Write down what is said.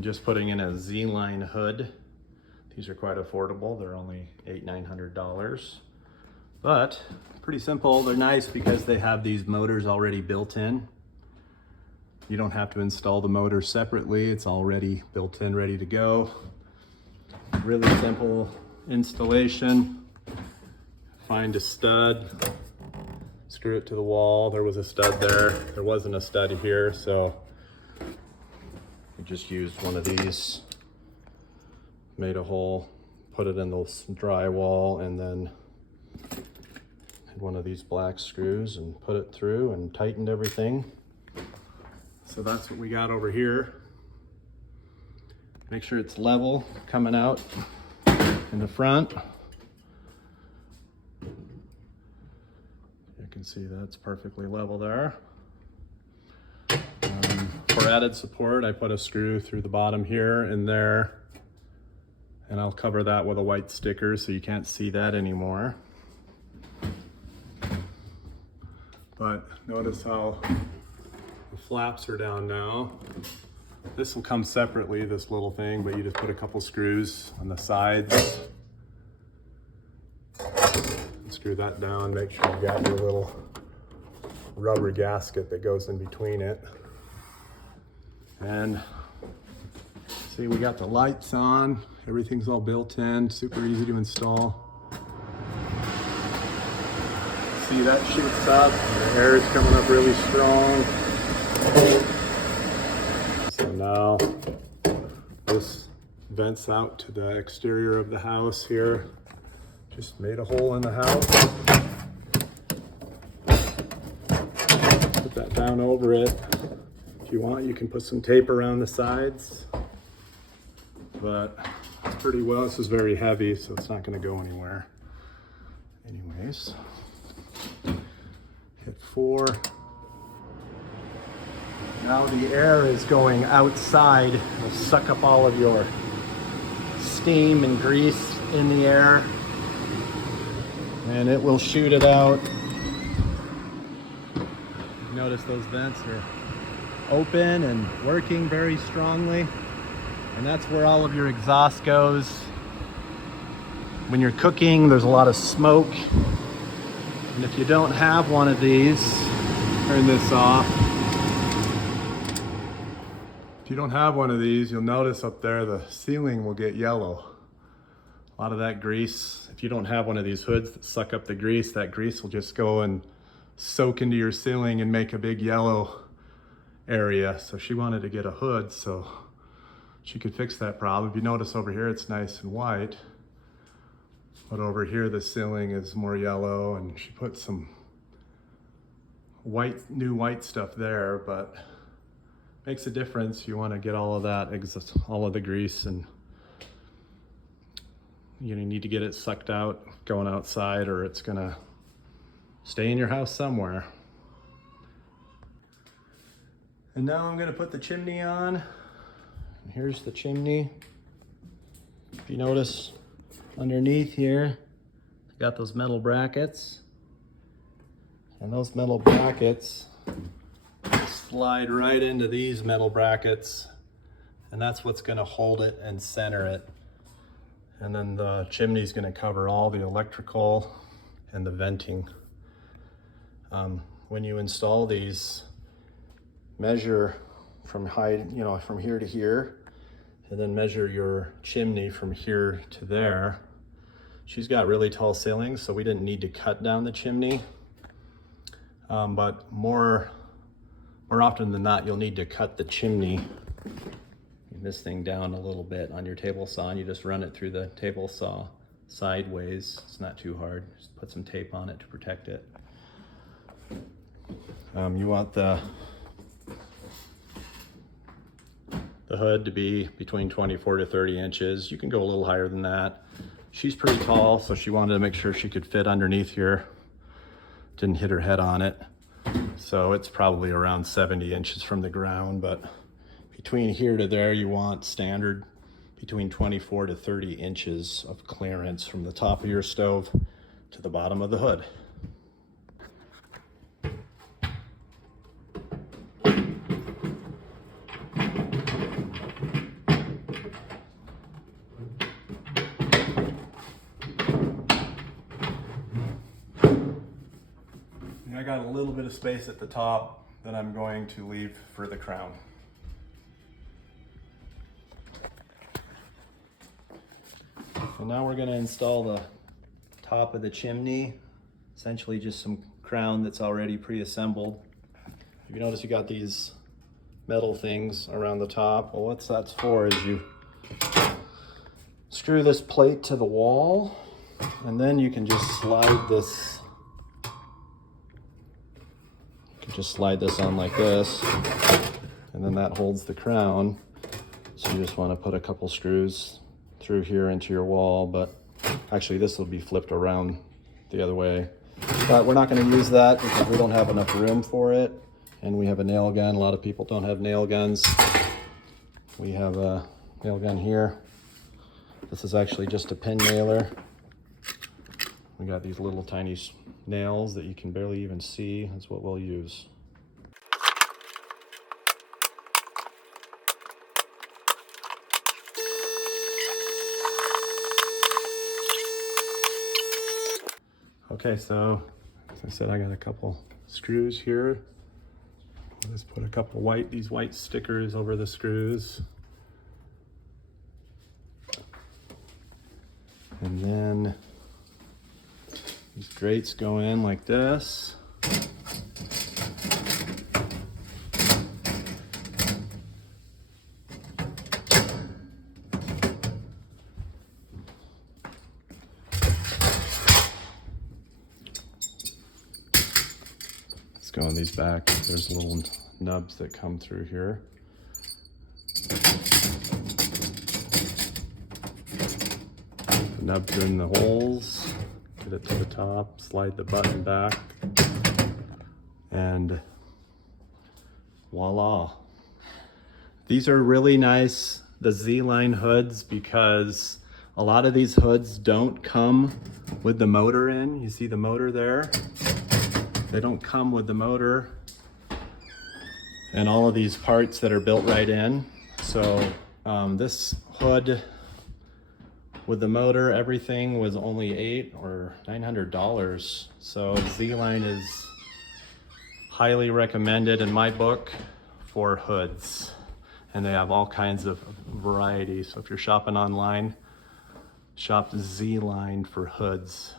I'm just putting in a Z-line hood. These are quite affordable. They're only $800-900. But pretty simple. They're nice because they have these motors already built in. You don't have to install the motor separately. It's already built in, ready to go. Really simple installation. Find a stud, screw it to the wall. There was a stud there. There wasn't a stud here, so I just used one of these, made a hole, put it in the drywall, and then had one of these black screws and put it through and tightened everything. So that's what we got over here. Make sure it's level coming out in the front. You can see that's perfectly level there. For added support, I put a screw through the bottom here and there, and I'll cover that with a white sticker so you can't see that anymore. But notice how the flaps are down now. This will come separately, this little thing, but you just put a couple screws on the sides. Screw that down, make sure you got your little rubber gasket that goes in between it. And see, we got the lights on. Everything's all built in, super easy to install. See, that shoots up, the air is coming up really strong. So now this vents out to the exterior of the house here. Just made a hole in the house. Put that down over it. If you want, you can put some tape around the sides. But it's pretty well, this is very heavy, so it's not gonna go anywhere. Anyways, hit 4. Now the air is going outside. It'll suck up all of your steam and grease in the air, and it will shoot it out. Notice those vents are open and working very strongly, and that's where all of your exhaust goes. When you're cooking, there's a lot of smoke, and if you don't have one of these, turn this off. If you don't have one of these, you'll notice up there the ceiling will get yellow. A lot of that grease, if you don't have one of these hoods that suck up the grease, that grease will just go and soak into your ceiling and make a big yellow area. So she wanted to get a hood so she could fix that problem. If you notice over here, it's nice and white, but over here the ceiling is more yellow, and she put some new white stuff there, but makes a difference. You want to get all of that, all of the grease, and you need to get it sucked out going outside, or it's gonna stay in your house somewhere. And now I'm gonna put the chimney on. And here's the chimney. If you notice underneath here, I got those metal brackets, and those metal brackets slide right into these metal brackets, and that's what's going to hold it and center it. And then the chimney is going to cover all the electrical and the venting. When you install these, measure from height, from here to here, and then measure your chimney from here to there. She's got really tall ceilings, so we didn't need to cut down the chimney, but more often than not, you'll need to cut the chimney, this thing down a little bit on your table saw, and you just run it through the table saw sideways. It's not too hard. Just put some tape on it to protect it. You want the hood to be between 24 to 30 inches. You can go a little higher than that. She's pretty tall, so she wanted to make sure she could fit underneath here. Didn't hit her head on it. So it's probably around 70 inches from the ground, but between here to there, you want standard between 24 to 30 inches of clearance from the top of your stove to the bottom of the hood. little bit of space at the top that I'm going to leave for the crown. And now we're going to install the top of the chimney, essentially just some crown that's already pre-assembled. If you notice, you got these metal things around the top. Well, what that's for is you screw this plate to the wall, and then you can just slide this. You can just slide this on like this, and then that holds the crown. So you just want to put a couple screws through here into your wall, but actually this will be flipped around the other way. But we're not going to use that because we don't have enough room for it, and we have a nail gun. A lot of people don't have nail guns. We have a nail gun here. This is actually just a pin nailer. We got these little tiny nails that you can barely even see. That's what we'll use. Okay, so as I said, I got a couple screws here. Let's put a couple these white stickers over the screws. And then these grates go in like this. Let's go on these back. There's little nubs that come through here. The nubs are in the holes. Get it to the top, slide the button back, and voila. These are really nice, the Z-Line hoods, because a lot of these hoods don't come with the motor in. You see the motor there? They don't come with the motor and all of these parts that are built right in. So this hood with the motor, everything was only $800 or $900. So Z-Line is highly recommended in my book for hoods. And they have all kinds of varieties. So if you're shopping online, shop Z-Line for hoods.